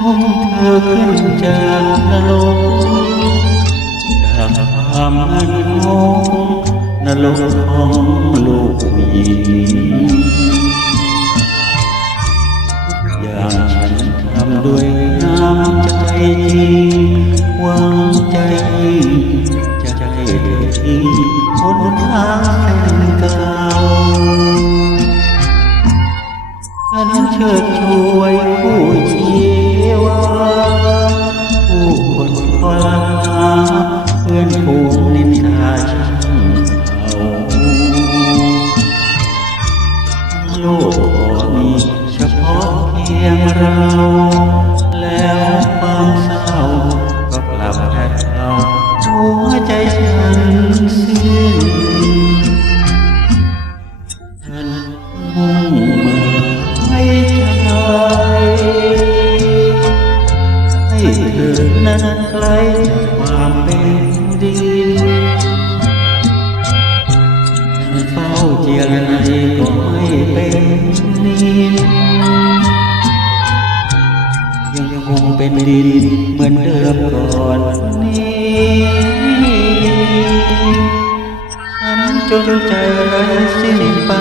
เธอขึ้นจากนรกจากความอันงงนรกของลูกหญิงอย่างฉันทำด้วยน้ำใจจริงวังใจจะใจเดือดทิ้งหนทางเส้นเก่าฉันเชิดช่วยผู้ชีวา ผู้คนคอยหาเพื่อนผูงนินทาช่างเขาโลกมีเฉพาะเพียงเรา แล้วความเศร้าก็กลับแผ่เราหัวใจฉันสิ้นฉันมุ่ง จากความเป็นดินฉันเฝ้าเจียงในก็ไม่เป็นนิยังคงเป็นดินเหมือนเดิมก่อนนี้ฉันจนใจไร้สิ้นไป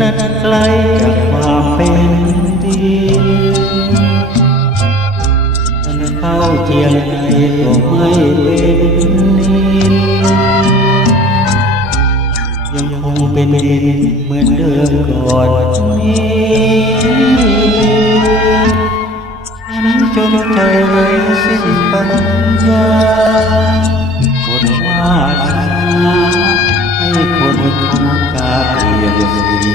นั้นไกลจากความเป็นดินฉันเข้าเจียงในก็ไม่เป็นนินยังคงเป็นดินเหมือนเดิมก่อนนี้ฉันจนใจไร้สิ้นปัญญาหมดวาสนา คนของกาเปลี่ยนสี